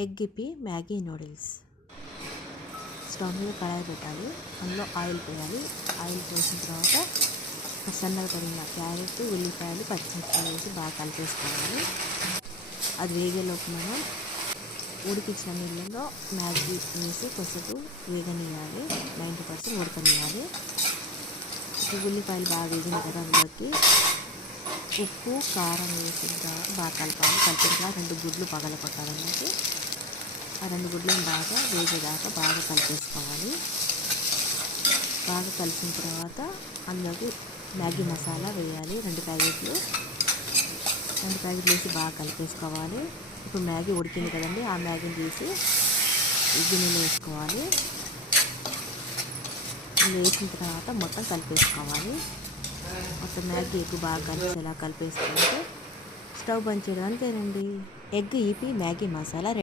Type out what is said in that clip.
Egg ఇప్పి Maggi noodles. Stove మీద కడాయి పెట్టాలి, అందులో ఆయిల్ పోయాలి. ఆయిల్ పోసిన తర్వాత సన్నగా తరిగిన క్యారెట్, ఉల్లిపాయలు, పచ్చిమిరపకాయలు వేసి బాగా కలిపేసుకోవాలి. అది వేగేలోపు మనం ఉడికించిన నీళ్ళలో మ్యాగీ వేసి కొద్దిసేపు వేగనీయాలి, 90% ఉడకనియాలి. ఉల్లిపాయలు బాగా వేగిన తర్వాత అందులోకి ఉప్పు, కారం వేసిన తర్వాత బాగా కలపాలి. కలిపిన తర్వాత 2 గుడ్లు పగలగొట్టాలి. ఆ 2 గుడ్లను బాగా వేగేదాకా బాగా కలిపేసుకోవాలి. బాగా కలిపిన తర్వాత అందులోకి మ్యాగీ మసాలా వేయాలి, 2 ప్యాకెట్లు వేసి బాగా కలిపేసుకోవాలి. ఇప్పుడు మ్యాగీ ఉడికింది కదండి, ఆ మ్యాగీని తీసి ఈ గిన్నెలో వేసుకోవాలి. వేసిన తర్వాత మొత్తం కలిపేసుకోవాలి. మొత్తం మ్యాగీ ఎగ్ బాగా కలిసేలా కలిపేసుకుంటే స్టవ్ బంద్ చేయడం అంతేనండి. Egg ఈపి Maggi masala